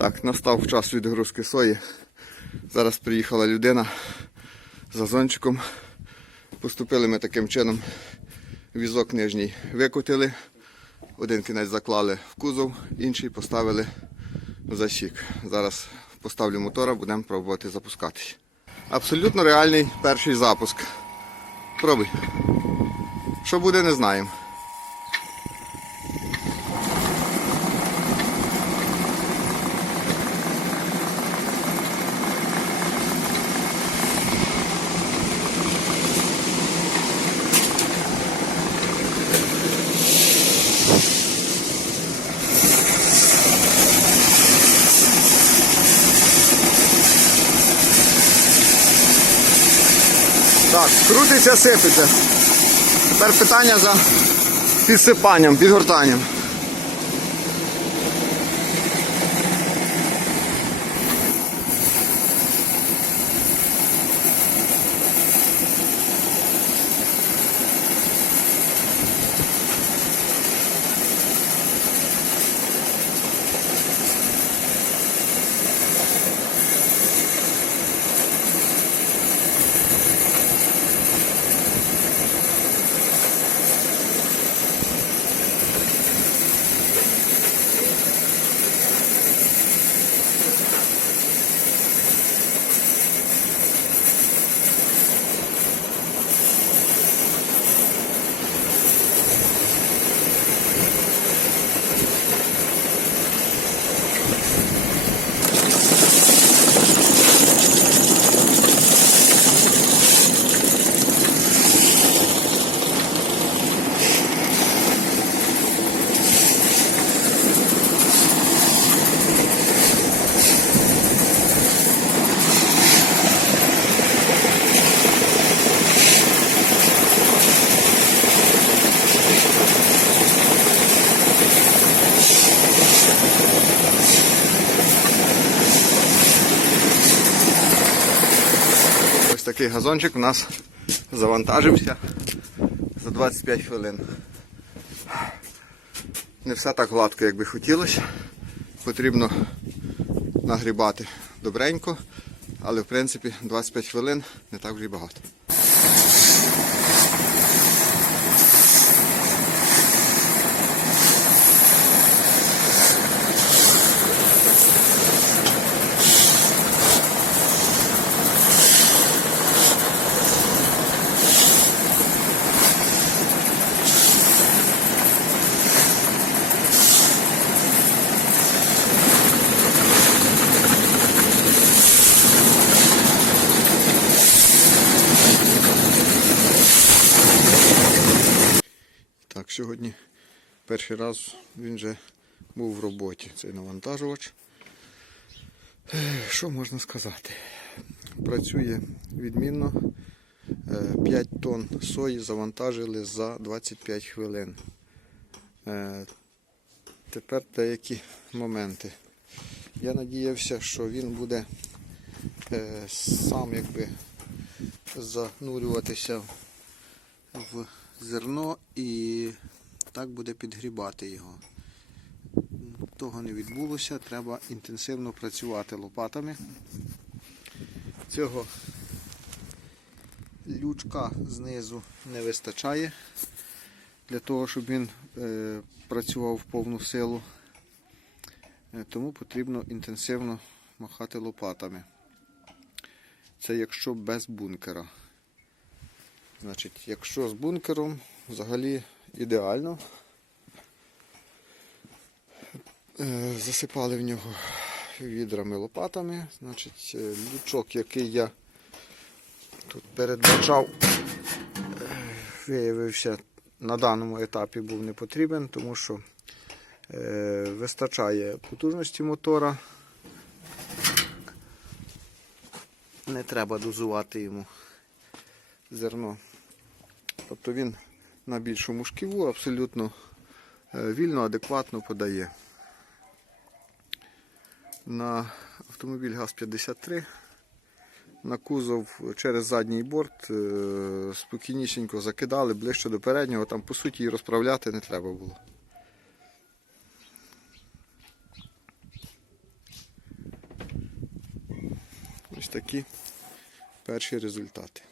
Так, настав час відгрузки сої. Зараз приїхала людина з газончиком. Поступили ми таким чином. Візок нижній викотили, один кінець заклали в кузов, інший поставили в засік. Зараз поставлю мотора, будемо пробувати запускатись. Абсолютно реальний перший запуск. Пробуй. Що буде, не знаємо. Крутиться, сипеться. Тепер питання за підсипанням, підгортанням. Такий газончик у нас завантажився за 25 хвилин. Не все так гладко, як би хотілося. Потрібно нагрібати добренько, але в принципі 25 хвилин не так вже й багато. Так, сьогодні перший раз він вже був в роботі, цей навантажувач. Що можна сказати? Працює відмінно. 5 тонн сої завантажили за 25 хвилин. Е, Тепер деякі моменти. Я надіявся, що він буде е, сам якби занурюватися в зерно і так буде підгрібати його. Того не відбулося, треба інтенсивно працювати лопатами. Цього лючка знизу не вистачає для того, щоб він е, працював в повну силу. Е, Тому потрібно інтенсивно махати лопатами. Це якщо без бункера. Значить, якщо з бункером, взагалі ідеально. Е, Засипали в нього відрами лопатами. Значить, е, лючок, який я тут передбачав, е, виявився на даному етапі був не потрібен, тому що вистачає потужності мотора. Не треба дозувати йому зерно. Тобто він на більшому шківу абсолютно е, вільно, адекватно подає. На автомобіль ГАЗ-53 на кузов через задній борт е, спокійнісінько закидали ближче до переднього, там по суті і розправляти не треба було. Ось такі перші результати.